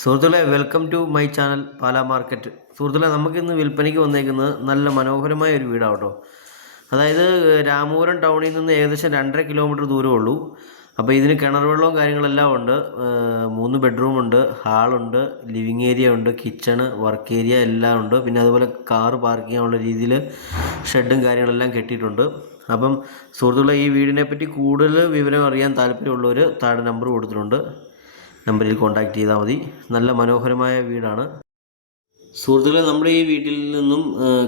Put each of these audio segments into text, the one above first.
സുഹൃത്തുക്കളെ welcome to my channel Pala market. സുഹൃത്തുക്കളെ നമുക്കിന്ന് വിൽപ്പനയ്ക്ക് വന്നേക്കുന്നത് നല്ല മനോഹരമായ ഒരു വീടാണ് കേട്ടോ. അതായത് രാമപുരം ടൗണിൽ നിന്ന് ഏകദേശം 2.5 കിലോമീറ്റർ ദൂരമേ ഉള്ളൂ. അപ്പോൾ ഇതിന് കിണർ വെള്ളവും കാര്യങ്ങളെല്ലാം ഉണ്ട്. 3 ബെഡ്റൂമുണ്ട്, ഹാളുണ്ട്, ലിവിങ് ഏരിയ ഉണ്ട്, കിച്ചണ്, വർക്ക് ഏരിയ എല്ലാം ഉണ്ട്. പിന്നെ അതുപോലെ കാറ് പാർക്ക് ചെയ്യാനുള്ള രീതിയിൽ ഷെഡും കാര്യങ്ങളെല്ലാം കെട്ടിയിട്ടുണ്ട്. അപ്പം സുഹൃത്തുക്കളെ ഈ വീടിനെ പറ്റി കൂടുതൽ വിവരം അറിയാൻ താല്പര്യമുള്ളവർ താഴെ നമ്പർ കൊടുത്തിട്ടുണ്ട്, നമ്പറിൽ കോൺടാക്റ്റ് ചെയ്താൽ മതി. നല്ല മനോഹരമായ വീടാണ് സുഹൃത്തുക്കളെ. നമ്മുടെ ഈ വീട്ടിൽ നിന്നും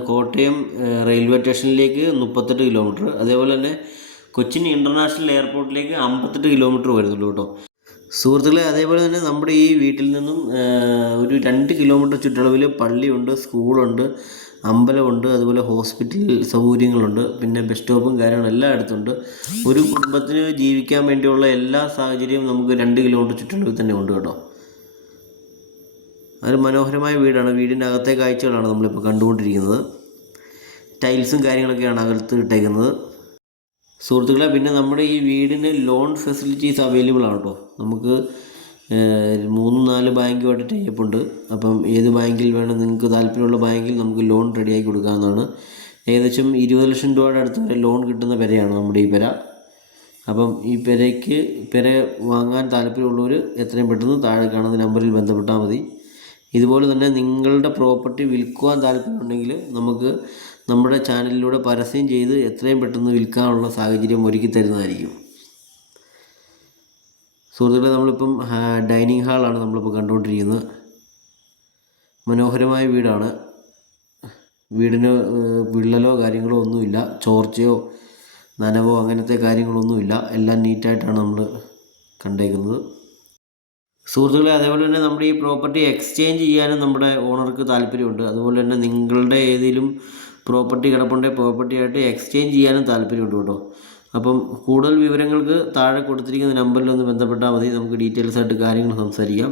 കോട്ടയം റെയിൽവേ സ്റ്റേഷനിലേക്ക് 38 കിലോമീറ്റർ, അതേപോലെ തന്നെ കൊച്ചിൻ ഇൻ്റർനാഷണൽ എയർപോർട്ടിലേക്ക് 58 കിലോമീറ്റർ വരുന്നുള്ളൂ കേട്ടോ സുഹൃത്തുക്കളെ. അതേപോലെ തന്നെ നമ്മുടെ ഈ വീട്ടിൽ നിന്നും ഒരു 2 കിലോമീറ്റർ ചുറ്റളവിൽ പള്ളിയുണ്ട്, സ്കൂളുണ്ട്, അമ്പലമുണ്ട്, അതുപോലെ ഹോസ്പിറ്റൽ സൗകര്യങ്ങളുണ്ട്, പിന്നെ ബസ് സ്റ്റോപ്പും കാര്യങ്ങളും എല്ലാം അടുത്തുണ്ട്. ഒരു കുടുംബത്തിന് ജീവിക്കാൻ വേണ്ടിയുള്ള എല്ലാ സാഹചര്യവും നമുക്ക് 2 കിലോമീറ്റർ ചുറ്റളവിൽ തന്നെ ഉണ്ട് കേട്ടോ. ഒരു മനോഹരമായ വീടാണ്. വീടിൻ്റെ അകത്തെ കാഴ്ചകളാണ് നമ്മളിപ്പോൾ കണ്ടുകൊണ്ടിരിക്കുന്നത്. ടൈൽസും കാര്യങ്ങളൊക്കെയാണ് അകത്ത് ഇട്ടേക്കുന്നത് സുഹൃത്തുക്കളെ. പിന്നെ നമ്മുടെ ഈ വീടിന് ലോൺ ഫെസിലിറ്റീസ് അവൈലബിൾ ആണ് കേട്ടോ. നമുക്ക് 3-4 ബാങ്കുമായിട്ട് ടൈപ്പ് ഉണ്ട്. അപ്പം ഏത് ബാങ്കിൽ വേണം, നിങ്ങൾക്ക് താല്പര്യമുള്ള ബാങ്കിൽ നമുക്ക് ലോൺ റെഡിയാക്കി കൊടുക്കാവുന്നതാണ്. ഏകദേശം 20 ലക്ഷം രൂപയുടെ അടുത്ത് വരെ ലോൺ കിട്ടുന്ന പെരയാണ് നമ്മുടെ ഈ പെര. അപ്പം ഈ പെര വാങ്ങാൻ താല്പര്യമുള്ളവർ എത്രയും പെട്ടെന്ന് താഴെ കാണുന്ന നമ്പറിൽ ബന്ധപ്പെട്ടാൽ മതി. ഇതുപോലെ തന്നെ നിങ്ങളുടെ പ്രോപ്പർട്ടി വിൽക്കുവാൻ താല്പര്യമുണ്ടെങ്കിൽ നമുക്ക് നമ്മുടെ ചാനലിലൂടെ പരസ്യം ചെയ്ത് എത്രയും പെട്ടെന്ന് വിൽക്കാനുള്ള സാഹചര്യം ഒരുക്കി തരുന്നതായിരിക്കും സുഹൃത്തുക്കളെ. നമ്മളിപ്പം ഡൈനിങ് ഹാളാണ് നമ്മളിപ്പോൾ കണ്ടുകൊണ്ടിരിക്കുന്നത്. മനോഹരമായ വീടാണ്. വീടിന് വിള്ളലോ കാര്യങ്ങളോ ഒന്നുമില്ല, ചോർച്ചയോ നനവോ അങ്ങനത്തെ കാര്യങ്ങളൊന്നുമില്ല. എല്ലാം നീറ്റായിട്ടാണ് നമ്മൾ കണ്ടേക്കുന്നത് സുഹൃത്തുക്കളെ. അതേപോലെ തന്നെ നമ്മുടെ ഈ പ്രോപ്പർട്ടി എക്സ്ചേഞ്ച് ചെയ്യാനും നമ്മുടെ ഓണർക്ക് താല്പര്യമുണ്ട്. അതുപോലെ തന്നെ നിങ്ങളുടെ ഏതെങ്കിലും പ്രോപ്പർട്ടി കിടപ്പുണ്ടെങ്കിൽ പ്രോപ്പർട്ടിയായിട്ട് എക്സ്ചേഞ്ച് ചെയ്യാനും താല്പര്യമുണ്ട് കേട്ടോ. അപ്പം കൂടുതൽ വിവരങ്ങൾക്ക് താഴെ കൊടുത്തിരിക്കുന്ന നമ്പറിൽ ഒന്ന് ബന്ധപ്പെട്ടാൽ മതി. നമുക്ക് ഡീറ്റെയിൽസ് ആയിട്ട് കാര്യങ്ങൾ സംസാരിക്കാം.